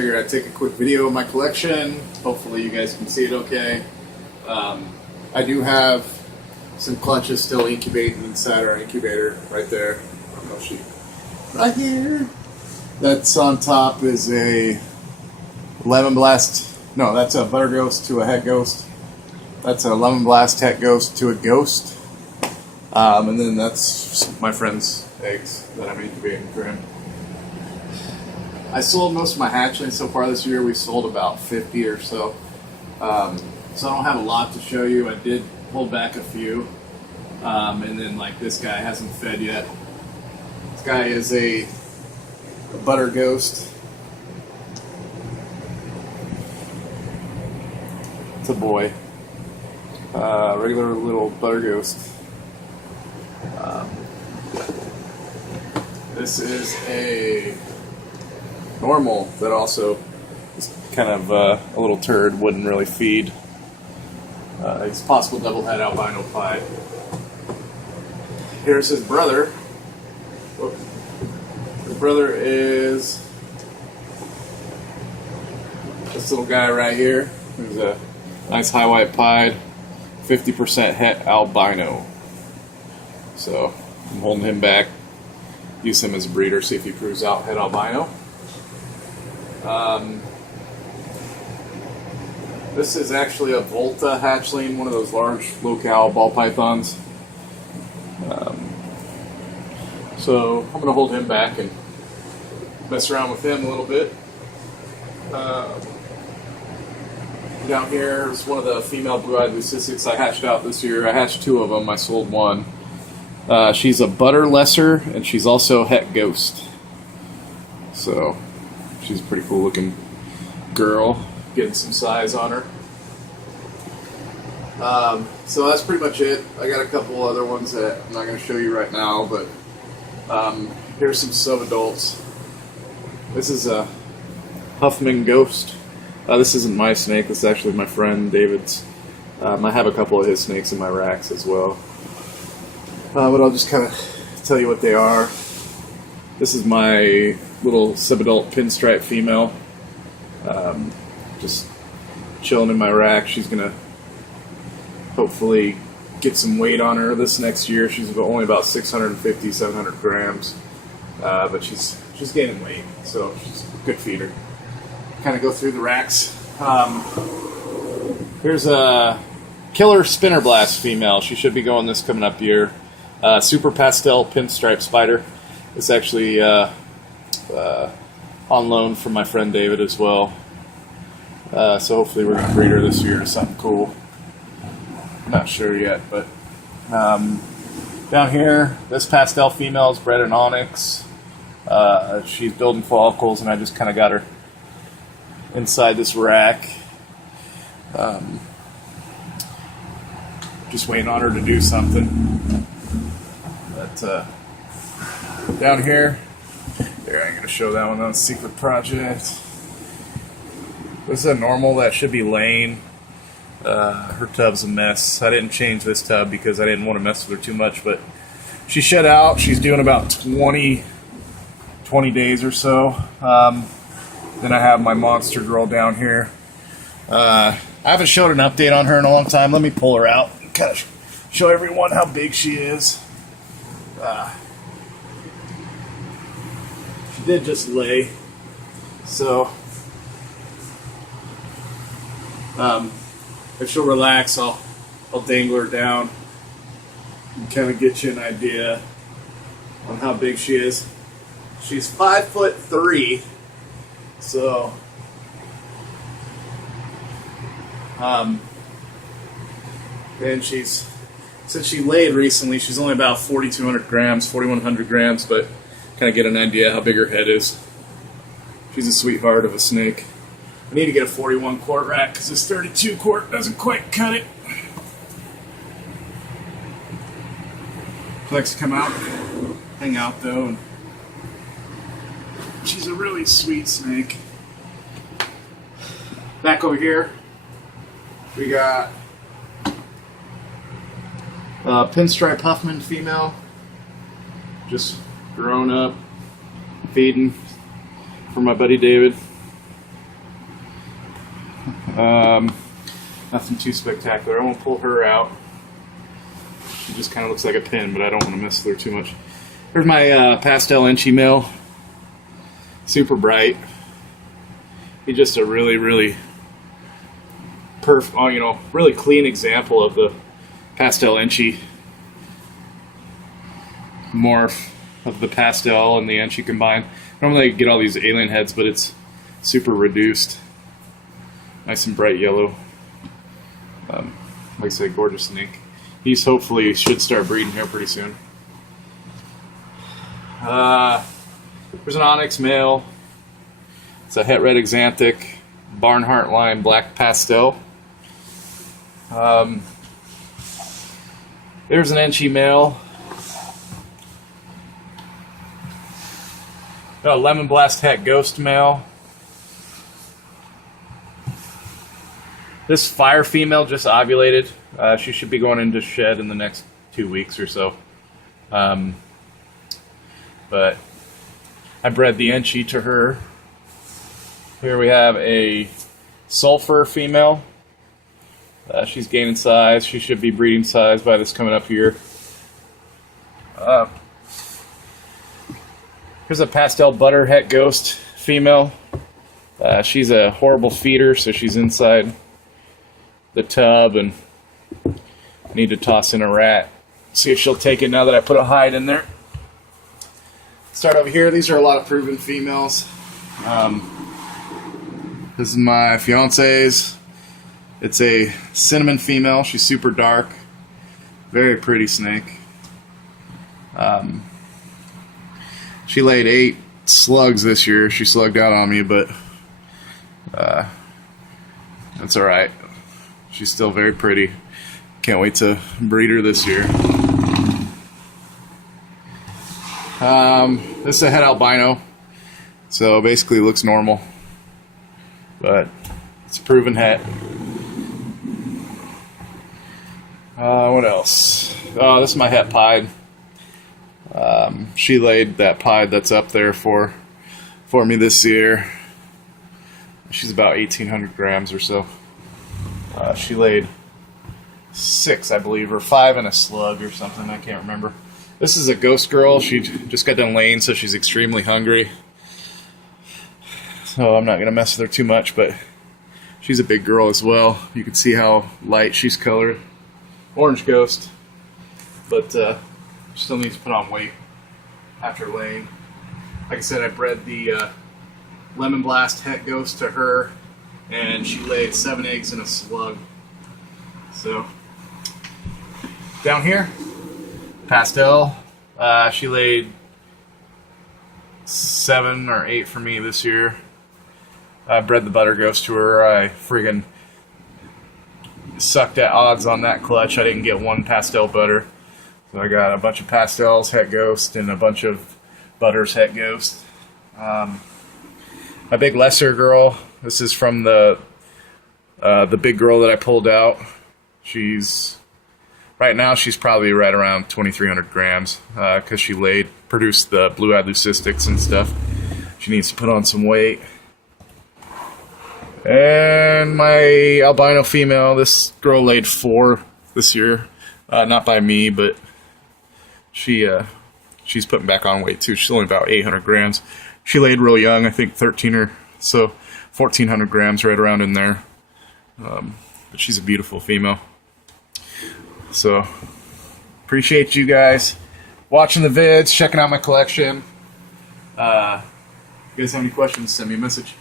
figured I'd take a quick video of my collection. Hopefully you guys can see it okay. I do have some clutches still incubating inside our incubator right there. Right here. That's on top is a Lemon Blast. No, that's a Butter Ghost to a Het Ghost. That's a Lemon Blast Het Ghost to a Ghost. And then that's my friend's eggs that I'm incubating for him. I sold most of my hatchlings so far this year. We sold about 50 or so. So I don't have a lot to show you. I did hold back a few. And then like this guy hasn't fed yet. This guy is a Butter Ghost. It's a boy. Regular little Butter Ghost. This is a normal that also is kind of a little turd, wouldn't really feed. It's possible double head albino pied. Here's his brother. His brother is this little guy right here. He's a nice high white pied, 50% het albino. So I'm holding him back. Use him as a breeder, see if he proves out het albino. This is actually a Volta hatchling, one of those large low-cal ball pythons. So I'm going to hold him back and mess around with him a little bit. Down here is one of the female blue-eyed leucistics I hatched out this year. I hatched 2 of them. I sold 1. She's a Butter Lesser, and she's also Het Ghost. So she's a pretty cool looking girl. Getting some size on her. So that's pretty much it. I got a couple other ones that I'm not going to show you right now, but here's some sub-adults. This is a Huffman Ghost. This isn't my snake. This is actually my friend David's. I have a couple of his snakes in my racks as well. But I'll just kind of tell you what they are. This is my little sub-adult pinstripe female. Just chilling in my rack. She's gonna hopefully get some weight on her this next year. She's only about 650, 700 grams, but she's gaining weight, so she's a good feeder. Kind of go through the racks. Here's a Killer Spinner Blast female. She should be going this coming up year. Super Pastel Pinstripe Spider. It's actually on loan from my friend David as well. So hopefully we're going to breed her this year to something cool. Not sure yet, but down here, this pastel female is bred in Onyx. She's building follicles, and I just kind of got her inside this rack. Just waiting on her to do something. But down here, there, I'm going to show that one on Secret Project. This is a normal that should be laying. Her tub's a mess. I didn't change this tub because I didn't want to mess with her too much, but she shed out. She's doing about 20 days or so. Then I have my monster girl down here. I haven't showed an update on her in a long time. Let me pull her out and kind of show everyone how big she is. She did just lay. So if she'll relax, I'll dangle her down and kind of get you an idea on how big she is. She's 5'3", so and since she laid recently, she's only about 4,200 grams, 4,100 grams, but kind of get an idea how big her head is. She's a sweetheart of a snake. I need to get a 41 quart rack because this 32 quart doesn't quite cut it. She likes to come out, hang out though, and she's a really sweet snake. Back over here, we got Pinstripe Huffman female, just grown up, feeding for my buddy David. Nothing too spectacular. I won't pull her out. She just kind of looks like a pin, but I don't want to mess with her too much. Here's my pastel Enchi male. Super bright. He's just a really, really really clean example of the pastel Enchi morph of the pastel and the Enchi combined. Normally I get all these alien heads, but it's super reduced. Nice and bright yellow. Like I said, gorgeous snake. He's hopefully should start breeding here pretty soon. There's an onyx male. It's a het red axanthic, Barnhart line black pastel. There's an Enchi male. Got a lemon blast het ghost male. This fire female just ovulated. She should be going into shed in the next 2 weeks or so. But I bred the Enchi to her. Here we have a sulfur female. She's gaining size. She should be breeding size by this coming up year. Here's a pastel butter het ghost female. She's a horrible feeder, so she's inside the tub and need to toss in a rat. See if she'll take it now that I put a hide in there. Start over here. These are a lot of proven females. This is my fiance's. It's a cinnamon female. She's super dark. Very pretty snake. She laid 8 slugs this year. She slugged out on me, but that's alright. She's still very pretty. Can't wait to breed her this year. This is a het albino. So basically looks normal. But it's a proven het. What else? Oh, this is my het pied. She laid that pied that's up there for me this year. She's about 1,800 grams or so. She laid 6, I believe, or 5 in a slug or something. I can't remember. This is a ghost girl. She just got done laying, so she's extremely hungry. So I'm not going to mess with her too much, but she's a big girl as well. You can see how light she's colored. Orange ghost. But still needs to put on weight after laying. Like I said, I bred the lemon blast het ghost to her, and she laid 7 eggs in a slug. So down here, pastel. She laid 7 or 8 for me this year. I bred the butter ghost to her. I friggin' sucked at odds on that clutch. I didn't get 1 pastel butter. So I got a bunch of pastels, het ghost, and a bunch of butters, het ghost. My big lesser girl. This is from the big girl that I pulled out. Right now she's probably right around 2,300 grams because she produced the blue-eyed leucistics and stuff. She needs to put on some weight. And my albino female, this girl laid 4 this year. Not by me, but she's putting back on weight too. She's only about 800 grams. She laid real young, I think 13 or so, 1,400 grams, right around in there. But she's a beautiful female. So, appreciate you guys watching the vids, checking out my collection. If you guys have any questions, send me a message.